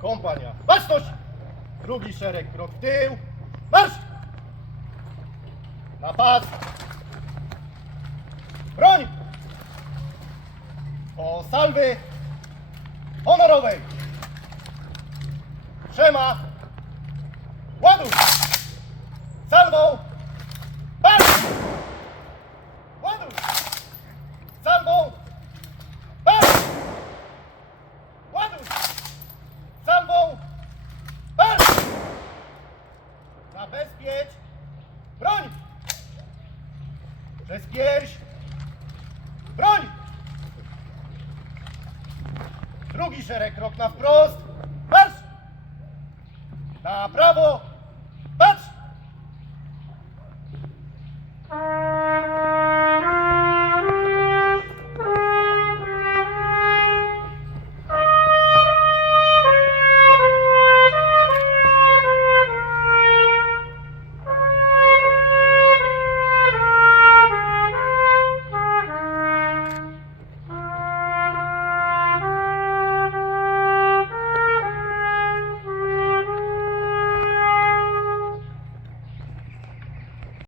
Kompania. Baczność! Drugi szereg, krok w tył. Marsz! Na pas. Broń! Po salwy honorowej. Trzema. Ładuj! Salwą! Marsz! Ładuj! Salwą! Marsz! Ładuj! Salwą! Marsz! Zabezpiecz! Broń! Przez pierś! Broń! Drugi szereg, krok na wprost! Marsz! Na prawo!